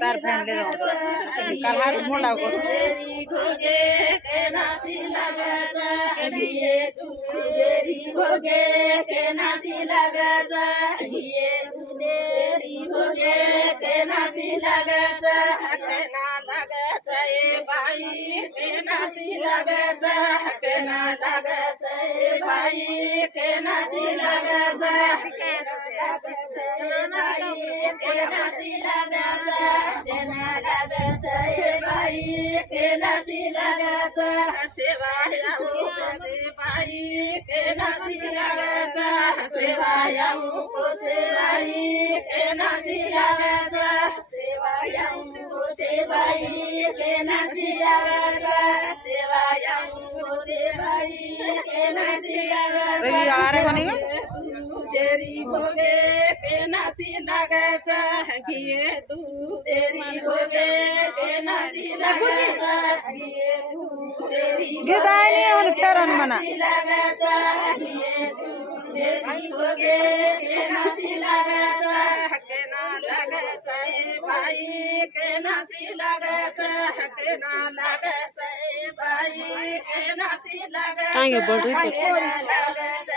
तार फ्रेंडले काल हात मोडा तेरी भोगे के नासी लगाचा घिए तू तेरी भोगे के नासी लगाचा घिए तू तेरी गदानी और फेरन मना लगाचा घिए तू तेरी भोगे के नासी लगाचा के ना लगाचा भाई के नासी लगाचा के ना लगाचा भाई के नासी लगाचा आगे बढ़ रही है